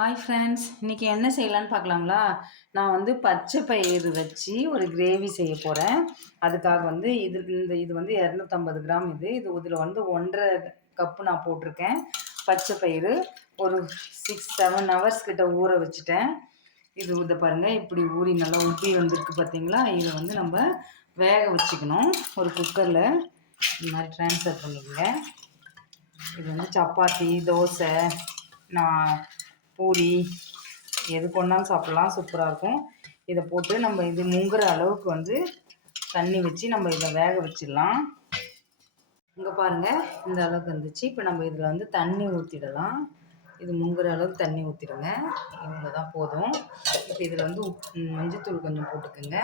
Hi friends, இன்னைக்கு என்ன செய்யலான்னு பார்க்கலாங்களா? நான் வந்து பச்சை பயிறு வச்சு ஒரு கிரேவி செய்ய போகிறேன். அதுக்காக வந்து இது வந்து 250 கிராம் இதில் வந்து 1½ கப்பு நான் போட்டிருக்கேன். பச்சை பயிறு ஒரு 6-7 ஹவர்ஸ் கிட்ட ஊற வச்சுட்டேன். இதை பாருங்கள், இப்படி ஊறி நல்லா உப்பி வந்திருக்கு பார்த்தீங்களா? இதை வந்து நம்ம வேக வச்சுக்கணும். ஒரு குக்கரில் இந்த மாதிரி ட்ரான்ஸ்ஃபர் பண்ணிக்கங்க. இது வந்து சப்பாத்தி, தோசை, நான் பூரி எது கொண்டாலும் சாப்பிட்லாம், சூப்பராக இருக்கும். இதை போட்டு நம்ம இது முங்குற அளவுக்கு வந்து தண்ணி வச்சு நம்ம இதை வேக வச்சிடலாம். இங்கே பாருங்கள், இந்த அளவுக்கு இருந்துச்சு. இப்போ நம்ம இதில் வந்து தண்ணி ஊற்றிடலாம். இது முங்குற அளவுக்கு தண்ணி ஊற்றிடுங்க. இவ்வளோ தான் போதும். இப்போ இதில் வந்து மஞ்சத்தூள் கொஞ்சம் போட்டுக்குங்க.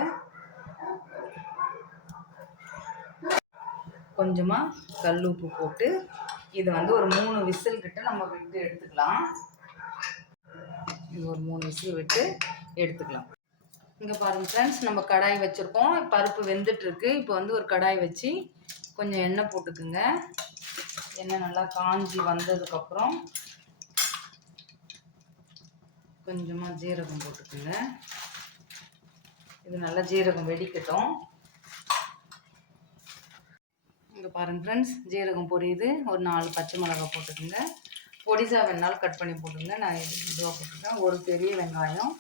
கொஞ்சமாக கல் உப்பு போட்டு இதை வந்து ஒரு 3 விசில் கிட்ட நம்ம விட்டு எடுத்துக்கலாம். இது ஒரு 3 விசில் விட்டு எடுத்துக்கலாம். இங்கே பாருங்கள் ஃப்ரெண்ட்ஸ், நம்ம கடாய் வச்சுருக்கோம். பருப்பு வெந்துட்டுருக்கு. இப்போ வந்து ஒரு கடாய் வச்சு கொஞ்சம் எண்ணெய் போட்டுக்குங்க. எண்ணெய் நல்லா காஞ்சி வந்ததுக்கப்புறம் கொஞ்சமாக ஜீரகம் போட்டுக்குங்க. இது நல்லா ஜீரகம் வெடிக்கட்டும். இங்கே பாருங்கள் ஃப்ரெண்ட்ஸ், ஜீரகம் பொரியுது. ஒரு 4 பச்சை மிளகாய் போட்டுக்குங்க. பொடிசா வேணாலும் கட் பண்ணி போட்டுங்க. நான் இதுவாக போட்டுருக்கேன். ஒரு பெரிய வெங்காயம்,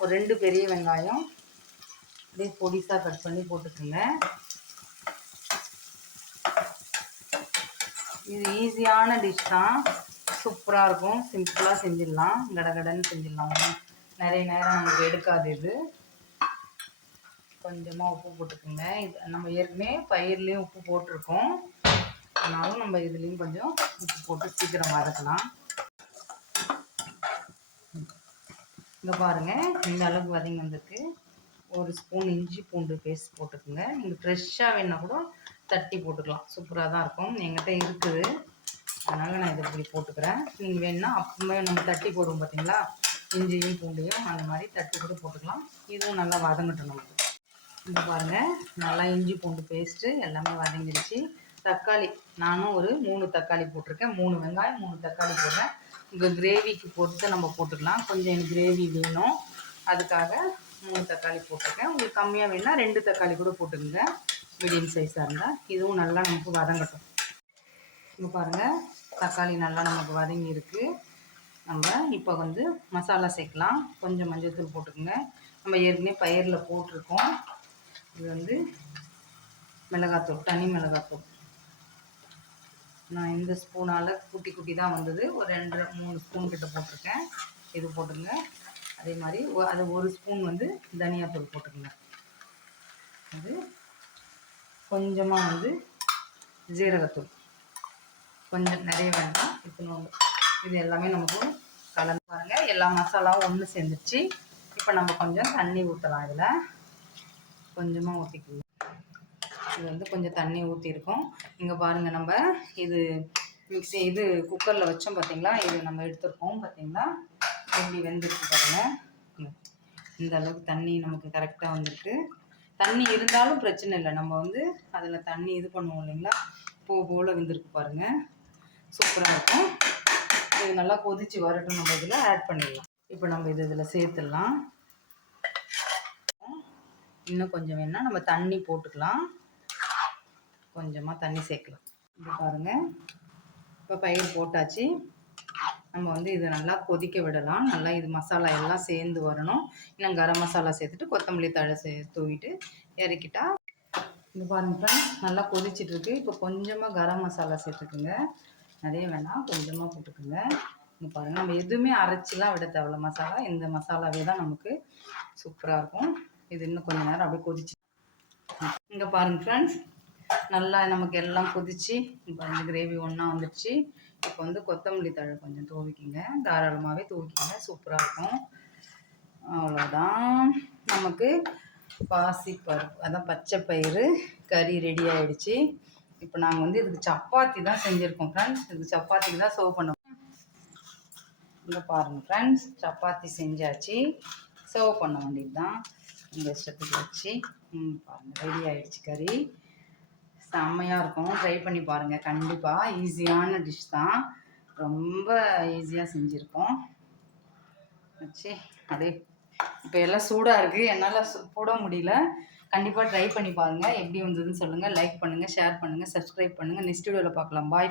ஒரு 2 பெரிய வெங்காயம் அப்படியே பொடிசா கட் பண்ணி போட்டுக்குங்க. இது ஈஸியான டிஷ் தான், சூப்பராக இருக்கும். சிம்பிளாக செஞ்சிடலாம், கடகடன்னு செஞ்சிடலாம். நிறைய நேரம் நமக்கு எடுக்காது. இது கொஞ்சமாக உப்பு போட்டுக்குங்க. இது நம்ம ஏற்கனவே பயிர்லேயும் உப்பு போட்டிருக்கோம், ஆனாலும் நம்ம இதுலேயும் கொஞ்சம் உப்பு போட்டு சீக்கிரம் வதக்கலாம். இங்கே பாருங்கள், இந்த அளவுக்கு வதங்கி வந்திருக்கு. ஒரு ஸ்பூன் இஞ்சி பூண்டு பேஸ்ட் போட்டுக்குங்க. நீங்கள் ஃப்ரெஷ்ஷாக வேணால் கூட தட்டி போட்டுக்கலாம், சூப்பராக தான் இருக்கும். என்கிட்ட இருக்குது, அதனால் நான் இதை இப்படி போட்டுக்கிறேன். நீங்கள் வேணுன்னா அப்பவுமே நம்ம தட்டி போடுவோம் பார்த்தீங்களா, இஞ்சியும் பூண்டையும் அந்த மாதிரி தட்டி கூட போட்டுக்கலாம். இதுவும் நல்லா வதங்கட்டும் நமக்கு. இங்கே பாருங்கள், நல்லா இஞ்சி பூண்டு பேஸ்ட்டு எல்லாமே வதங்கிடுச்சு. தக்காளி நானும் ஒரு 3 தக்காளி போட்டிருக்கேன். 3 வெங்காயம் 3 தக்காளி போடுறேன். உங்கள் கிரேவிக்கு பொறுத்து நம்ம போட்டுக்கலாம். கொஞ்சம் எனக்கு கிரேவி வேணும், அதுக்காக 3 தக்காளி போட்டிருக்கேன். உங்களுக்கு கம்மியாக வேணுன்னா 2 தக்காளி கூட போட்டுக்கோங்க, மீடியம் சைஸாக இருந்தால். இதுவும் நல்லா நமக்கு வதங்கட்டும். இங்கே பாருங்கள், தக்காளி நல்லா நமக்கு வதங்கி இருக்குது. நம்ம இப்போ வந்து மசாலா சேர்க்கலாம். கொஞ்சம் மஞ்சள்தூள் போட்டுக்கோங்க. நம்ம ஏற்கனவே பயிரில் போட்டிருக்கோம். இது வந்து மிளகாத்தூள், தனி மிளகாத்தூள். நான் இந்த ஸ்பூனால் குட்டி குட்டி தான் வந்தது, ஒரு 2-3 ஸ்பூன் கிட்ட போட்டிருக்கேன். இது போட்டுங்க. அதே மாதிரி அது ஒரு ஸ்பூன் வந்து தனியாத்தூள் போட்டுக்கோங்க. அது கொஞ்சமாக வந்து ஜீரகத்தூள், கொஞ்சம் நிறைய வேண்டாம், இப்போ இது எல்லாமே நமக்கு கலந்து பாருங்கள். எல்லா மசாலாவும் ஒன்று சேர்ந்துருச்சு. இப்போ நம்ம கொஞ்சம் தண்ணி ஊற்றலாம். இதில் கொஞ்சமாக ஊற்றிக்கணும். இது வந்து கொஞ்சம் தண்ணி ஊற்றிருக்கோம். இங்கே பாருங்கள், நம்ம இது இது குக்கரில் வச்சோம் பார்த்தீங்களா, இது நம்ம எடுத்துருக்கோம் பார்த்தீங்களா, எப்படி வெந்துருக்கு பாருங்கள். இந்த அளவுக்கு தண்ணி நமக்கு கரெக்டாக வந்துருக்கு. தண்ணி இருந்தாலும் பிரச்சனை இல்லை, நம்ம வந்து அதில் தண்ணி இது பண்ணுவோம் இல்லைங்களா, போல் வெந்திருக்கு பாருங்கள், சூப்பராக இருக்கும். இது நல்லா கொதித்து வரட்டும். நம்ம இதில் ஆட் பண்ணிடலாம். இப்போ நம்ம இதில் சேர்த்துடலாம். இன்னும் கொஞ்சம் வேணால் நம்ம தண்ணி போட்டுக்கலாம். கொஞ்சமாக தண்ணி சேர்க்கலாம். இது பாருங்கள், இப்போ பயிர் போட்டாச்சு. நம்ம வந்து இதை நல்லா கொதிக்க விடலாம். நல்லா இது மசாலா எல்லாம் சேர்ந்து வரணும். இன்னும் கரம் மசாலா சேர்த்துட்டு கொத்தமல்லி தழை தூவிட்டு இறக்கிட்டா. இது பாருங்க ஃப்ரெண்ட்ஸ், நல்லா கொதிச்சிட்ருக்கு. இப்போ கொஞ்சமாக கரம் மசாலா சேர்த்துக்குங்க. நிறைய வேணாம், கொஞ்சமாக போட்டுக்குங்க. இங்கே பாருங்கள், நம்ம எதுவுமே அரைச்சிலாம் விட தேவையில்ல. மசாலா இந்த மசாலாவே தான் நமக்கு சூப்பராக இருக்கும். இது இன்னும் கொஞ்சம் நேரம் அப்படியே கொதிச்சு. இங்கே பாருங்கள் ஃப்ரெண்ட்ஸ், நல்லா நமக்கு எல்லாம் கொதிச்சு இப்போ இந்த கிரேவி ஒன்றா வந்துடுச்சு. இப்போ வந்து கொத்தமல்லி தழை கொஞ்சம் தூவிக்கிங்க, தாராளமாகவே தூவிக்கிங்க, சூப்பராக இருக்கும். அவ்வளோதான், நமக்கு பாசிப்பருப்பு, அதான் பச்சை பயிறு கறி ரெடி ஆகிடுச்சு. இப்போ நாங்கள் வந்து இதுக்கு சப்பாத்தி தான் செஞ்சுருக்கோம் ஃப்ரெண்ட்ஸ். இதுக்கு சப்பாத்திக்கு தான் சர்வ் பண்ணோம். இங்கே பாருங்கள் ஃப்ரெண்ட்ஸ், சப்பாத்தி செஞ்சாச்சு. சர்வ் பண்ண வேண்டியது தான். இந்த இஷ்டத்துக்கு வச்சு பாருங்கள், ரெடி ஆகிடுச்சு கறி. செம்மையாக இருக்கும், ட்ரை பண்ணி பாருங்கள் கண்டிப்பாக. ஈஸியான டிஷ் தான், ரொம்ப ஈஸியாக செஞ்சுருக்கோம். வச்சு அப்படியே இப்போ எல்லாம் சூடாக இருக்குது, என்னால் போட முடியல. கண்டிப்பாக ட்ரை பண்ணி பாருங்கள். எப்படி வந்ததுன்னு சொல்லுங்கள். லைக் பண்ணுங்கள், ஷேர் பண்ணுங்கள், சப்ஸ்கிரைப் பண்ணுங்கள். நெக்ஸ்ட் வீடியோவில் பார்க்கலாம். பாய்.